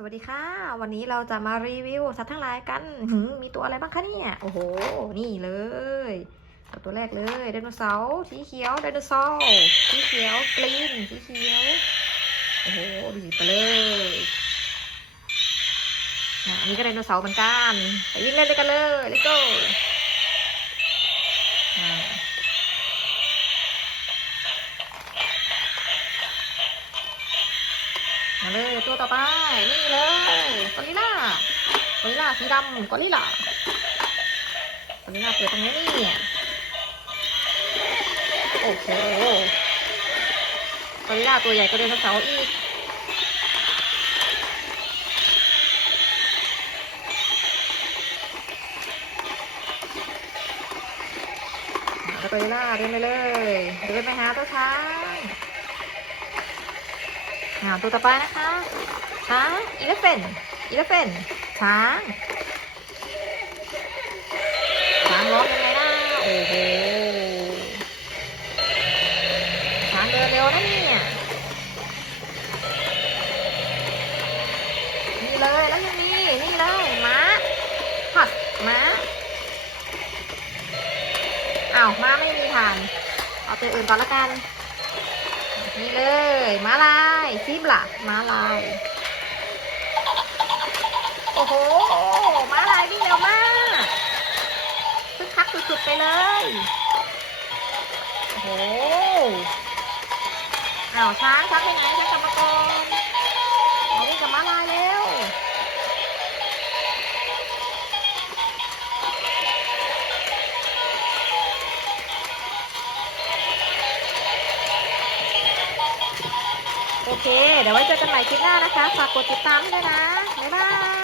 สวัสดีค่ะ วันนี้เราจะมารีวิวสัตว์ทั้งหลายกันหืมีตัวอะไรบ้างคะเนี่ย โอ้โห นี่เลยตัวแรกเลยไดโนเสาร์สีเขียวไดโนเสาร์สีเขียวกรีนสีเขียว โอ้โหดูสิไปเลยนะอันนี้ก็ไดโนเสาร์เหมือนกันไปวิ่งเล่นด้วยกันเลย let's go มาเลยตัวต่อไป นี่เลยกอริลลากอริลลาสีดำกอริลลากอริลลาเกิดตรงนี้นี่โอ้โหกอริลลาตัวใหญ่ก็เดินเสาอีกกอริลลาเดินไปเลย เดินไปหาตัวช้าง อ่าตัวต่อไปนะคะช้างอีเลฟเฟนอีเลฟเฟนช้างช้างร้องยังไงนะโอ้โหช้างเดินเร็วนะเนี่ยนี่เลยแล้วยังมีนี่เลยม้าฮัสม้าอ้าวม้าไม่มีทาน เอาตัวอื่นก่อนละกัน นี่เลยมาลายซิบล่ะมาลาย โอ้โหมาลายวิ่งเร็วมากคึกคักสุดๆไปเลย โอ้โหอ้าวช้างช้างไปไหนช้าง โอเค เดี๋ยวไว้เจอกันใหม่คลิปหน้านะคะ ฝากกดติดตามด้วยนะ บ๊ายบาย